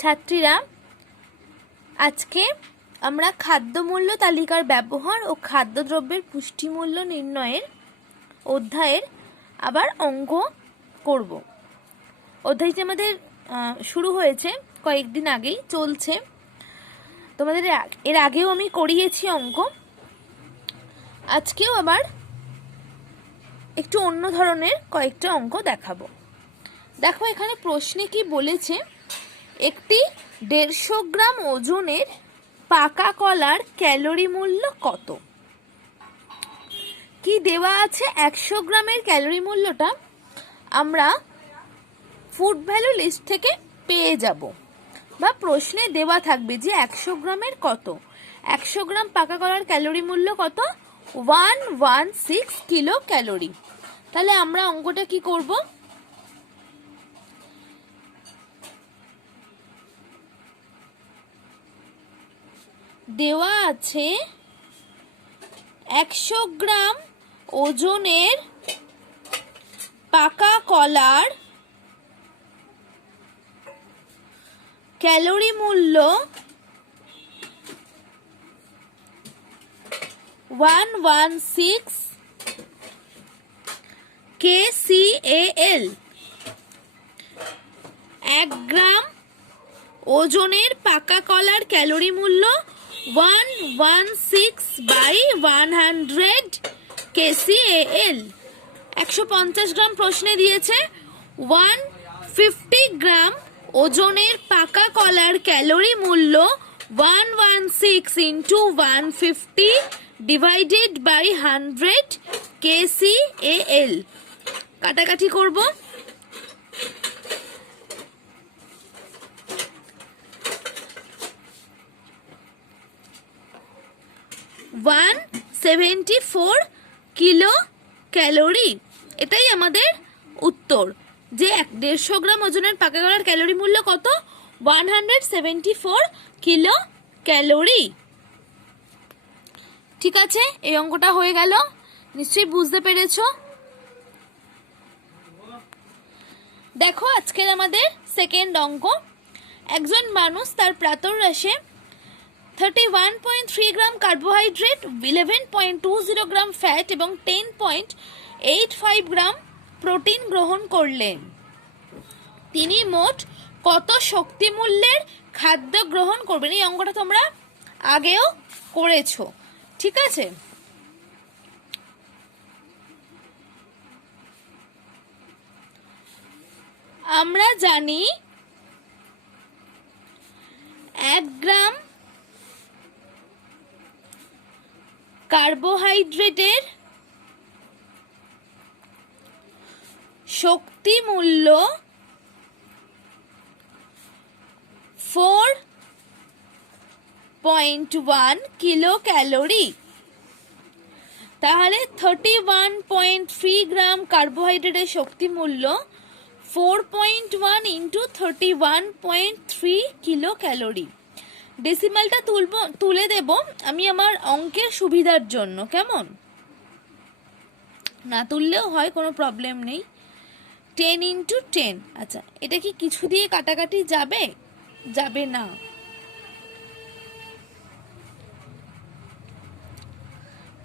ছাত্রীরা, আজকে আমরা খাদ্যমূল্য তালিকার ব্যবহার ও খাদ্যদ্রব্যের পুষ্টিমূল্য নির্ণয়ের অধ্যায়ের আবার অঙ্ক করব। অধ্যায়টি আমাদের শুরু হয়েছে কয়েকদিন আগেই, চলছে। তোমাদের এর আগেও আমি করিয়েছি অঙ্ক। আজকেও আবার একটু অন্য ধরনের কয়েকটা অঙ্ক দেখাবো। দেখো এখানে প্রশ্নে কি বলেছে, একটি 150 গ্রাম ওজনের পাকা কলার ক্যালোরি মূল্য কত? কি দেওয়া আছে? 100 গ্রামের ক্যালোরি মূল্যটা আমরা ফুড ভ্যালু লিস্ট থেকে পেয়ে যাব, বা প্রশ্নে দেওয়া থাকবে যে 100 গ্রামের কত। 100 গ্রাম পাকা কলার ক্যালোরি মূল্য কত? 116 কিলো ক্যালোরি। তাহলে আমরা অঙ্কটা কি করব? দেওয়া আছে 100 গ্রাম ওজনের পাকা কলার ক্যালোরি মূল্য 116 kcal। 1 গ্রাম ওজনের পাকা কলার ক্যালোরি মূল্য 116/100 kcal। 150 গ্রাম প্রশ্নে দিয়েছে 150 গ্রাম ওজনের পাকা কলার ক্যালোরি মূল্য 116 × 150 / 100 kcal। কাটাকাটি করব। 174 কিলো ক্যালোরি, এটাই আমাদের উত্তর। যে 150 গ্রাম ওজনের পাকা কলার ক্যালোরি মূল্য কত? 174 কিলো ক্যালোরি। ঠিক আছে, এই অঙ্কটা হয়ে গেল। নিশ্চয়ই বুঝতে পেরেছো। দেখো আজকের আমাদের সেকেন্ড অঙ্ক। একজন মানুষ তার প্রাতরাশে 31.3 গ্রাম কার্বোহাইড্রেট, 11.20 গ্রাম ফ্যাট এবং 10.85 গ্রাম প্রোটিন গ্রহণ করলেন। তিনি মোট কত শক্তি মূল্যের খাদ্য গ্রহণ করবেন? এই অঙ্কটা তোমরা আগেও করেছো, ঠিক আছে? আমরা জানি 1 গ্রাম কার্বোহাইড্রেটের শক্তি মূল্য 4.1 কিলো ক্যালোরি। তাহলে 31.3 গ্রাম কার্বোহাইড্রেটের শক্তি মূল্য 4.1 × 31.3 কিলো ক্যালোরি। ডেসিমালটা তুলে দেব আমি আমার অঙ্কের সুবিধার জন্য, কেমন? না তুললেও হয়, কোনো প্রবলেম নেই। 10 × 10। আচ্ছা, এটা কি কিছু দিয়ে কাটাকাটি যাবে? যাবে না।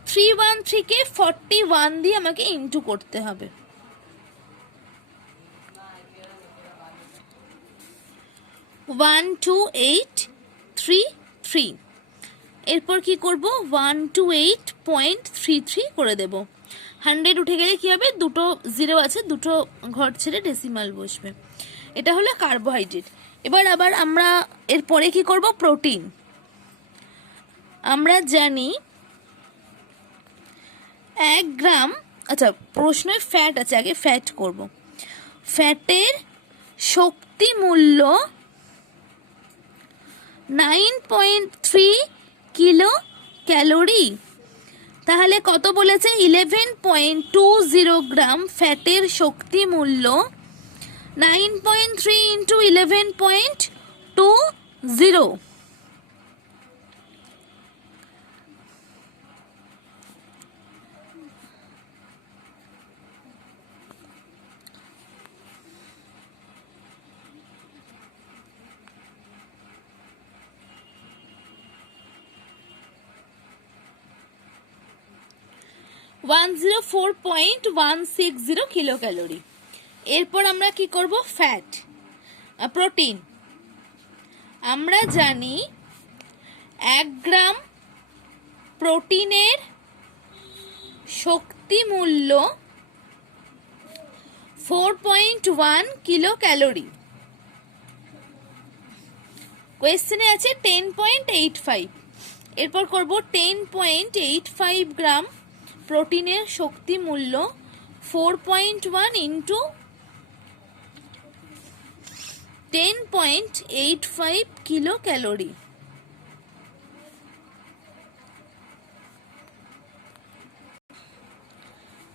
থ্রি 1 কে 41 দিয়ে আমাকে ইন্টু করতে হবে। 12833। এরপর কি করব? 128.33 করে দেব। 100 উঠে গেলে কি হবে? দুটো জিরো আছে, দুটো ঘর ছেড়ে ডেসিমাল বসবে। এটা হলো কার্বোহাইড্রেট। এবার আবার আমরা এরপরে কি করব? প্রোটিন। আমরা জানি 1 গ্রাম, আচ্ছা প্রশ্নে ফ্যাট আছে, আগে ফ্যাট করব। ফ্যাটের শক্তি মূল্য 9.3 কিলো ক্যালোরি। তাহলে কত বলেছে? 11.20 গ্রাম ফ্যাটের শক্তি মূল্য 9.3 × 11.20। 104.160 কিলো ক্যালোরি। এরপর আমরা কি করব, ফ্যাট, প্রোটিন। আমরা জানি 1 গ্রাম প্রোটিনের শক্তি মূল্য 4.1 কিলো ক্যালোরি। কোয়েশ্চেনে আছে 10.85। এরপর করব 10.85 গ্রাম প্রোটিনের শক্তি মূল্য 4.1 ইন্টু 10.85 কিলো ক্যালোরি।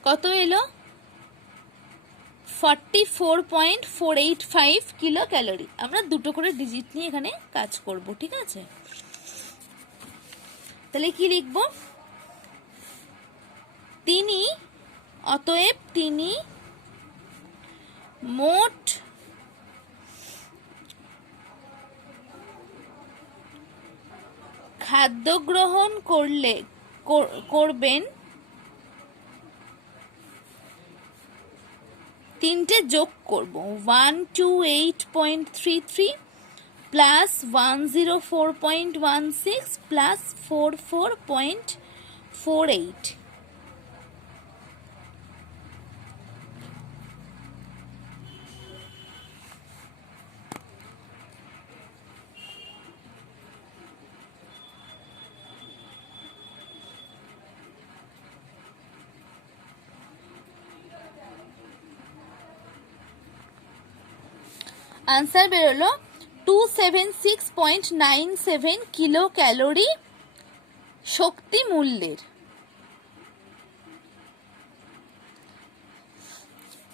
কত এলো? 44.485 কিলো ক্যালোরি। আমরা দুটো করে ডিজিট নিয়ে এখানে কাজ করব, ঠিক আছে? তাহলে কি লিখব? অতএব তিনি মোট খাদ্য গ্রহণ করবেন, তিনটে যোগ করব, 128.33 প্লাস 104.16 প্লাস 44.48। আনসার বেরোলো 276.97 কিলো ক্যালোরি শক্তি মূল্যের।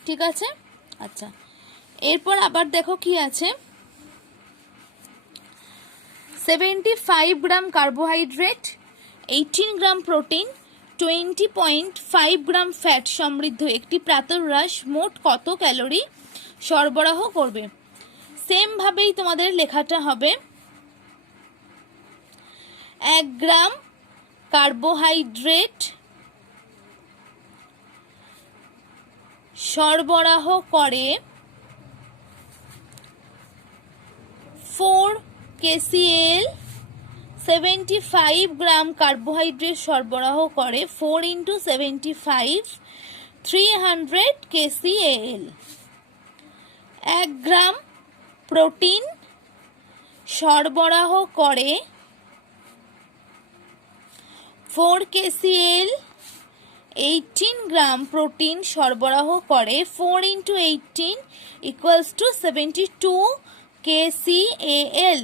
ঠিক আছে, আচ্ছা। এরপর আবার দেখো কি আছে, 75 গ্রাম কার্বোহাইড্রেট, 18 গ্রাম প্রোটিন, 20.5 গ্রাম ফ্যাট সমৃদ্ধ একটি প্রাতরাশ মোট কত ক্যালোরি সরবরাহ করবে? সেম ভাবেই তোমাদের লেখাটা হবে। 1 গ্রাম কার্বোহাইড্রেট সরবরাহ করে 4 kcal, 75 গ্রাম কার্বোহাইড্রেট সরবরাহ করে 4 into 75 300 kcal। 1 গ্রাম প্রোটিন সরবরাহ করে 4 kcal, 18 গ্রাম প্রোটিন সরবরাহ করে 4 into 18 equals to 72 kcal।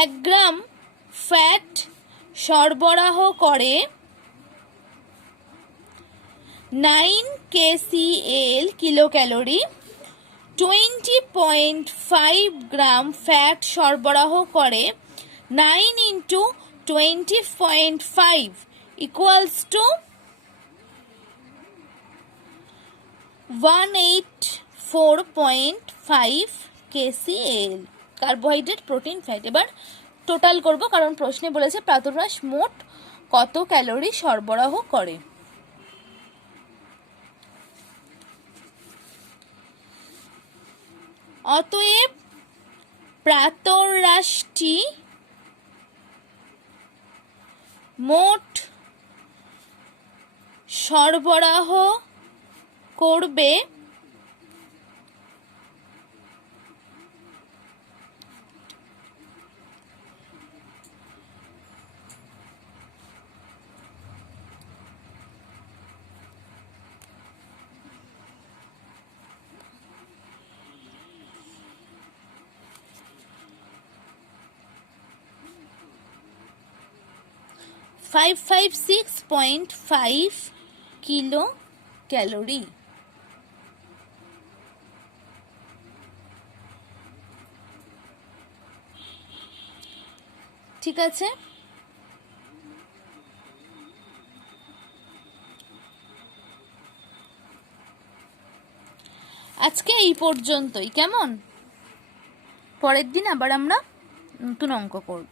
1 gram fat সরবরাহ করে 9 kcal কিলো ক্যালোরি। 20.5 গ্রাম ফ্যাট সরবরাহ করে 9 into 20.5 equals to 184.5 kcal। Carbohydrate, protein, fat. এবার টোটাল করব, কারণ প্রশ্নে বলেছে প্রাতরাশ মোট কত ক্যালোরি সরবরাহ করে। অতএব প্রাতরাশটি মোট সরবরাহ করবে 556.5 কিলো ক্যালোরি। ঠিক আছে, আজকে এই পর্যন্তই। কেমন? পরের দিন আবার আমরা নতুন অঙ্ক করব।